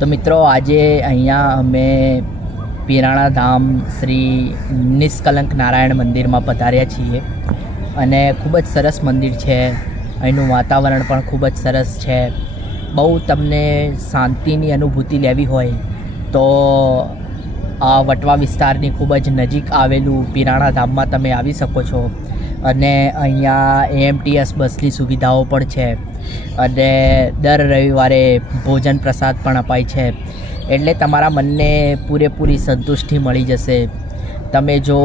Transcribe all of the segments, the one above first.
તો મિત્રો આજે અહીંયા અમે પીરાણા ધામ શ્રી નિષ્કલંક નારાયણ મંદિરમાં પધાર્યા છીએ અને ખૂબ જ સરસ મંદિર છે. અહીંનું વાતાવરણ પણ ખૂબ જ સરસ છે. બહુ તમને શાંતિની અનુભૂતિ લેવી હોય તો આ વટવા વિસ્તારની ખૂબ જ નજીક આવેલું પીરાણા ધામમાં તમે આવી શકો છો. અને અહીંયા AMTS બસની સુવિધાઓ પણ છે અને દર રવિવારે ભોજન પ્રસાદ પણ અપાય છે. એટલે તમારા મનને પૂરેપૂરી સંતુષ્ટિ મળી જશે. તમે જો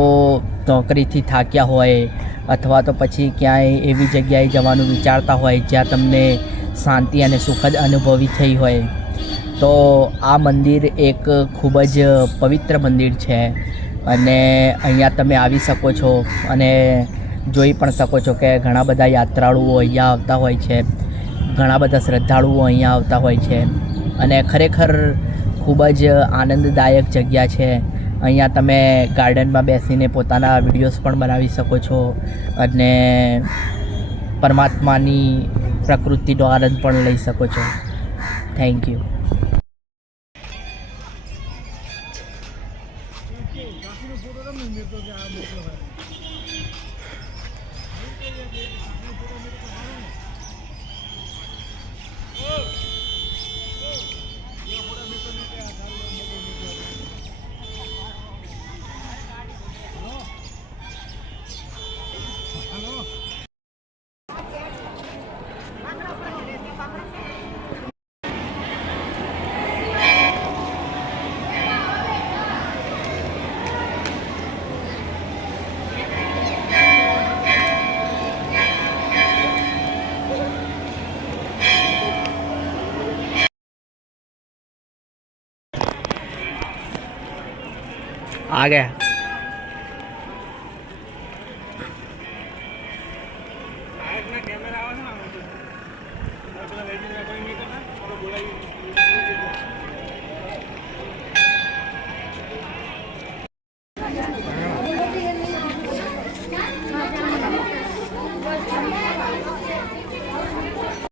નોકરીથી થાક્યા હોય અથવા તો પછી ક્યાંય એવી જગ્યાએ જવાનું વિચારતા હોય જ્યાં તમને શાંતિ અને સુખદ અનુભવી થઈ હોય તો આ મંદિર એક ખૂબ જ પવિત્ર મંદિર છે અને અહીંયા તમે આવી શકો છો અને જોઈ પણ શકો છો કે ઘણા બધા યાત્રાળુઓ અહીંયા આવતા હોય છે, ઘણા બધા શ્રદ્ધાળુઓ અહીંયા આવતા હોય છે અને ખરેખર ખૂબ જ આનંદદાયક જગ્યા છે. અહીંયા તમે ગાર્ડનમાં બેસીને પોતાના વિડીયોઝ પણ બનાવી શકો છો અને પરમાત્માની પ્રકૃતિનો આનંદ પણ લઈ શકો છો. Thank you. आ गया. कैमरा